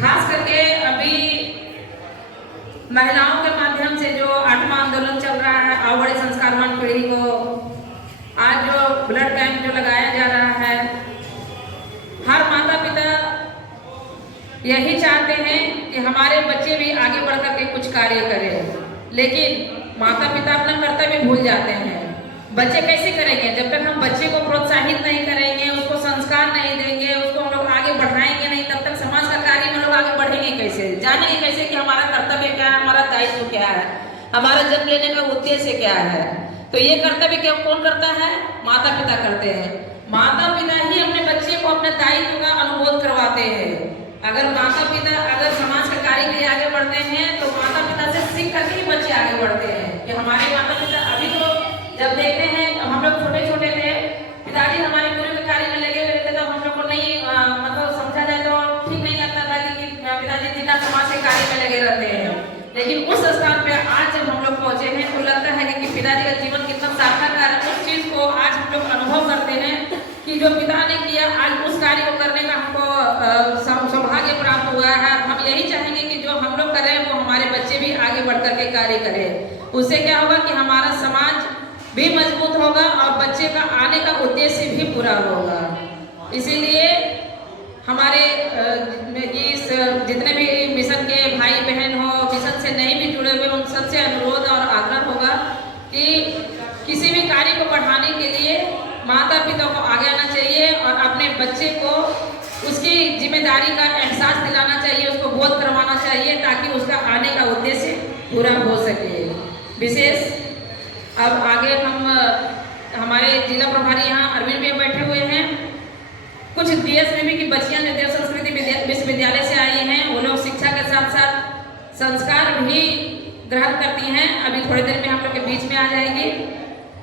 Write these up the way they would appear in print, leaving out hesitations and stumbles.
खास करके अभी महिलाओं के माध्यम से जो 8वां आंदोलन चल रहा है, आओ बढ़े संस्कारवान पीढ़ी को, आज जो ब्लड कैंप जो लगाया जा रहा है, हर माता पिता यही चाहते हैं कि हमारे बच्चे भी आगे बढ़ कर के कुछ कार्य करें, लेकिन माता पिता अपना कर्तव्य भूल जाते हैं। बच्चे कैसे करेंगे जब तक हम बच्चे को प्रोत्साहित नहीं करेंगे, उसको संस्कार नहीं देंगे, उसको हम लोग आगे बढ़ाएंगे नहीं, तब तक समाज का कार्य में लोग आगे बढ़ेंगे कैसे, जानेंगे कैसे कि हमारा कर्तव्य क्या है, हमारा दायित्व क्या है, हमारा जन्म लेने का उद्देश्य क्या है। तो ये कर्तव्य क्या कौन करता है? माता पिता करते हैं। माता पिता ही अपने बच्चे को अपने दायित्व का अनुभव करवाते हैं। अगर माता पिता अगर समाज का कार्य के लिए आगे बढ़ते हैं तो माता पिता से सीख करके ही बच्चे आगे बढ़ते हैं कि हमारे माता पिता अभी तो जब देखते हैं, हम लोग छोटे छोटे थे, पिताजी हमारे पूरे के कार्य में लगे हुए थे, तो हम लोग को नहीं मतलब समझा जाए तो ठीक नहीं लगता था कि पिताजी जितना समाज के कार्य में लगे रहते हैं। लेकिन उस स्थान पे आज जब हम लोग पहुंचे हैं तो लगता है कि पिताजी का जीवन कितना सार्थक है। उस चीज को आज हम लोग अनुभव करते हैं कि जो पिता ने किया, आज उस कार्य को करने का हमको सौभाग्य प्राप्त हुआ है। हम यही चाहेंगे कि जो हम लोग कर रहे हैं वो हमारे बच्चे भी आगे बढ़ करके कार्य करें। उससे क्या होगा कि हमारा समाज भी मजबूत होगा और बच्चे का आने का उद्देश्य भी पूरा होगा। इसीलिए हमारे जितने भी मिशन के भाई बहन हो, मिशन से नहीं भी जुड़े हुए, उन सबसे अनुरोध और आग्रह होगा कि किसी भी कार्य को बढ़ाने के लिए माता पिता को आगे आना चाहिए और अपने बच्चे को उसकी जिम्मेदारी का एहसास दिलाना चाहिए, उसको बोध करवाना चाहिए ताकि उसका आने का उद्देश्य पूरा हो सके। विशेष अब आगे हम हमारे जिला प्रभारी यहाँ अरविंद में बैठे हुए हैं, कुछ डीएस में भी की बच्चियां जो देव संस्कृति विश्वविद्यालय से आई हैं, वो लोग शिक्षा के साथ साथ संस्कार भी ग्रहण करती हैं। अभी थोड़ी देर में हम लोग के बीच में आ जाएगी।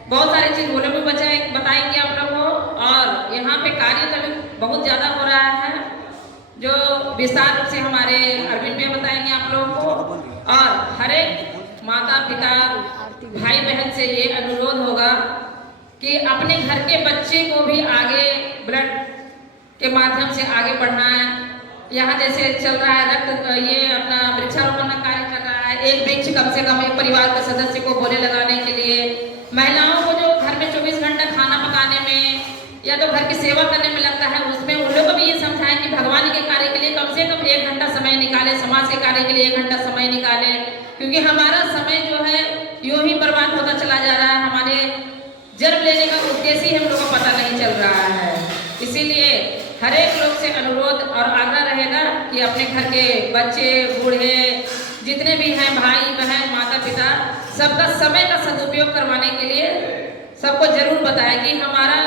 बहुत सारी चीज वो लोग भी बताएंगे आप लोग को। और यहाँ पे कार्य तो अभी बहुत ज्यादा हो रहा है, जो विस्तार रूप से हमारे अरविंद में बताएंगे आप लोगों को। और हर एक माता पिता भाई बहन से ये अनुरोध होगा कि अपने घर के बच्चे को भी आगे ब्लड के माध्यम से आगे बढ़ाएं। यहाँ जैसे चल रहा है रक्त ये अपना वृक्षारोपण का कार्य चल रहा है, एक वृक्ष कम से कम एक परिवार के सदस्य को बोले लगाने के लिए। महिलाओं को जो घर में 24 घंटा खाना पकाने में या तो घर की सेवा करने में लगता है, उसमें उन लोग को भी ये समझाएं कि भगवान के कार्य के लिए कम से कम 1 घंटा समय निकाले, समाज के कार्य के लिए 1 घंटा समय निकाले। क्योंकि हमारा समय जो है यूं ही बर्बाद होता चला जा रहा है, हमारे जन्म लेने का उद्देश्य ही हम लोग को पता नहीं चल रहा है। इसीलिए हर एक लोग से अनुरोध और आग्रह रहेगा कि अपने घर के बच्चे बूढ़े जितने भी हैं, भाई बहन माता पिता, सबका समय का सदुपयोग करवाने के लिए सबको जरूर बताएं कि हमारा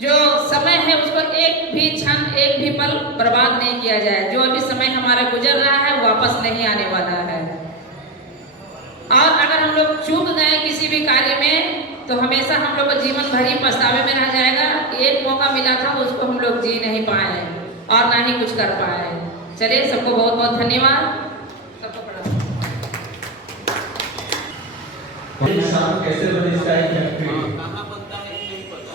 जो समय है उसको एक भी क्षण एक भी पल बर्बाद नहीं किया जाए। जो अभी समय हमारा गुजर रहा है वापस नहीं आने वाला है। और अगर हम लोग चूक गए किसी भी कार्य में तो हमेशा हम लोग को जीवन भर ही पछतावे में रह जाएगा कि एक मौका मिला था उसको हम लोग जी नहीं पाए और ना ही कुछ कर पाए। चलिए, सबको बहुत बहुत धन्यवाद। सबको कैसे बने इसका एक फैक्ट्री कहाँ बनता है नहीं पता,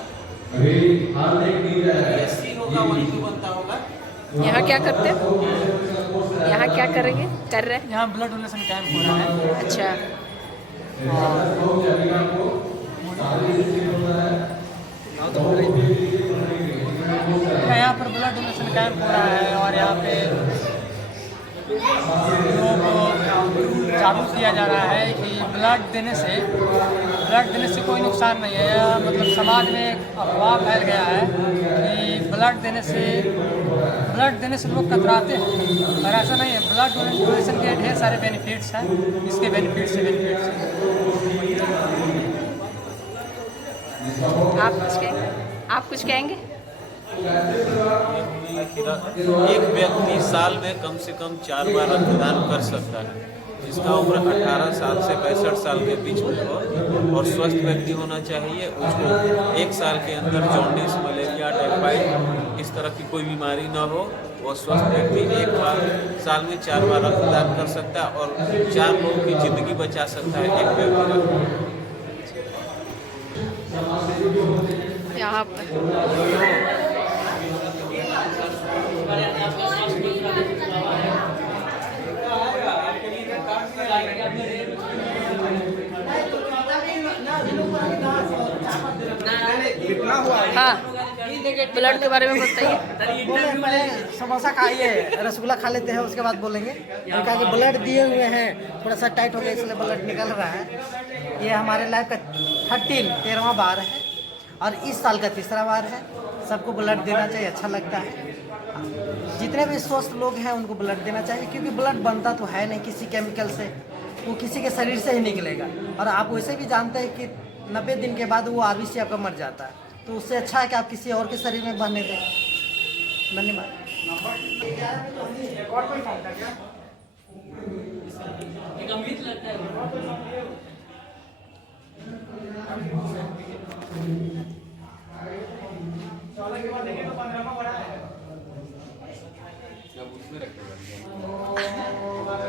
अभी हाल तक नहीं रहा है। ऐसी होगा वहीं पे बनता होगा। यहाँ क्या करते हैं? यहाँ क्या करेंगे कर रहे हैं? यहाँ ब्लड डोनेशन कैंप हो रहा है। अच्छा, यहाँ पर ब्लड डोनेशन कैंप हो रहा है और यहाँ पे लोगों को जागरूक किया जा रहा है कि ब्लड देने से कोई नुकसान नहीं है। मतलब समाज में एक अफवाह फैल गया है कि ब्लड देने से लोग कतराते हैं, और ऐसा नहीं है। ब्लड डोनेशन के ढेर सारे बेनिफिट्स हैं। इसके बेनिफिट्स हैं। आप कुछ कहेंगे? एक व्यक्ति साल में कम से कम 4 बार रक्तदान कर सकता है, जिसका उम्र 18 साल से 65 साल के बीच में हो और स्वस्थ व्यक्ति होना चाहिए। उसको 1 साल के अंदर जॉन्डिस, मलेरिया, टाइफाइड इस तरह की कोई बीमारी न हो। वो स्वस्थ व्यक्ति एक बार साल में 4 बार रक्तदान कर सकता है और 4 लोगों की जिंदगी बचा सकता है एक व्यक्ति। यहाँ पर हाँ, ब्लड के बारे में बताइए। बोले पहले समोसा खाइए, रसगुल्ला खा लेते हैं, उसके बाद बोलेंगे। और कहा कि ब्लड दिए हुए हैं, थोड़ा सा टाइट हो गया इसलिए ब्लड निकल रहा है। ये हमारे लाइफ का 13वां बार है और इस साल का 3रा बार है। सबको ब्लड देना चाहिए, अच्छा लगता है। जितने भी स्वस्थ लोग हैं उनको ब्लड देना चाहिए, क्योंकि ब्लड बनता तो है नहीं किसी केमिकल से, वो किसी के शरीर से ही निकलेगा। और आप वैसे भी जानते हैं कि 90 दिन के बाद वो RBC आपका मर जाता है, तो उससे अच्छा है कि आप किसी और के शरीर में भरने दें। धन्यवाद।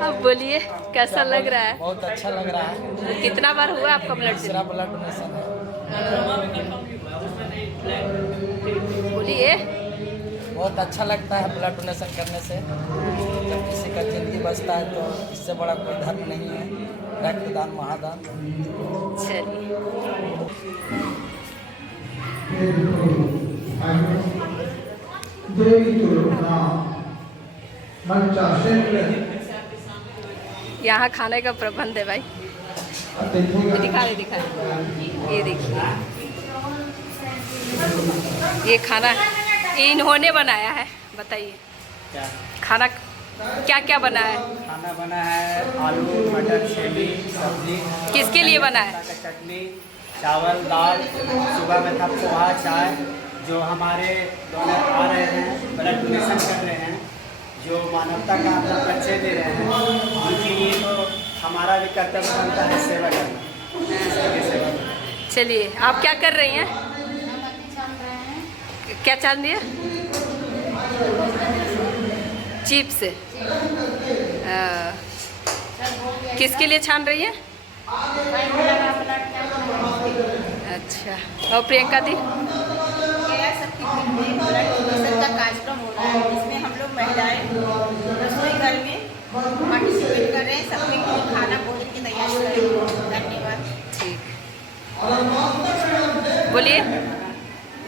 अब बोलिए कैसा लग रहा है? बहुत अच्छा लग रहा है। कितना बार हुआ आपका ब्लड तीसरा ब्लड डोनेशन है। बोलिए। बहुत अच्छा लगता है ब्लड डोनेशन करने से। जब किसी का जिंदगी बचता है तो इससे बड़ा कोई धर्म नहीं है। रक्तदान महादान। चलिए। यहाँ खाने का प्रबंध है भाई। दिखा दे। ये देखिए, ये खाना इन्होंने बनाया है। बताइए खाना क्या क्या बना है? खाना बना है आलू मटर सेवी सब्जी। किसके लिए बना है? चटनी चावल दाल। सुबह में था पोहा चाय। जो हमारे डोनर आ रहे हैं, ब्लड डोनेशन कर रहे हैं, जो मानवता का अपना परिचय दे रहे हैं, उनके लिए तो हमारा भी कर्तव्य बनता है सेवा करना। चलिए, आप क्या कर रही हैं? क्या छान दिया? चिप्स। किसके लिए छान रही हैं? अच्छा, और प्रियंका दी? ब्लड डोनेशन का कार्यक्रम हो रहा है, जिसमें हम लोग महिलाएं रसोई घर में पार्टिसिपेट कर रहे हैं। सबके लिए खाना भोजन की तैयारी कर रहे हैं। धन्यवाद। ठीक, बोलिए,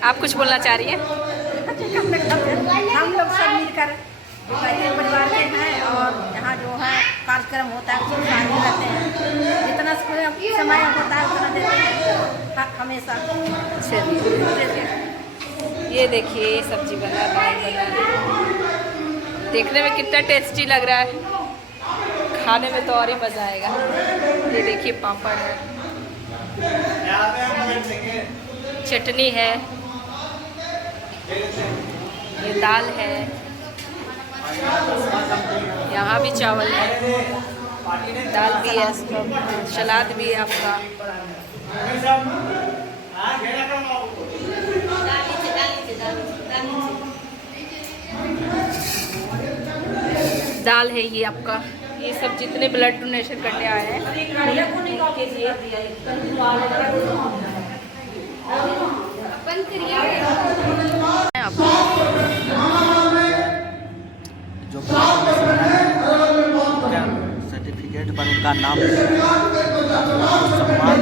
आप कुछ बोलना चाह रही हैं? हम लोग सब मिलकर परिवार के हैं और यहाँ जो है कार्यक्रम होता है उसमें शामिल रहते हैं। जितना समय होता है उतना देते हैं हमेशा। चलिए, ये देखिए, ये सब्जी बना, दाल बना। देखने में कितना टेस्टी लग रहा है, खाने में तो और ही मज़ा आएगा। ये देखिए, पापड़ है, चटनी है, ये दाल है, यहाँ भी चावल है, दाल भी है, सलाद भी है आपका। दाल है ये आपका। ये सब जितने ब्लड डोनेशन करने आए हैं उनके लिए जो सर्टिफिकेट पर उनका नाम सम्मान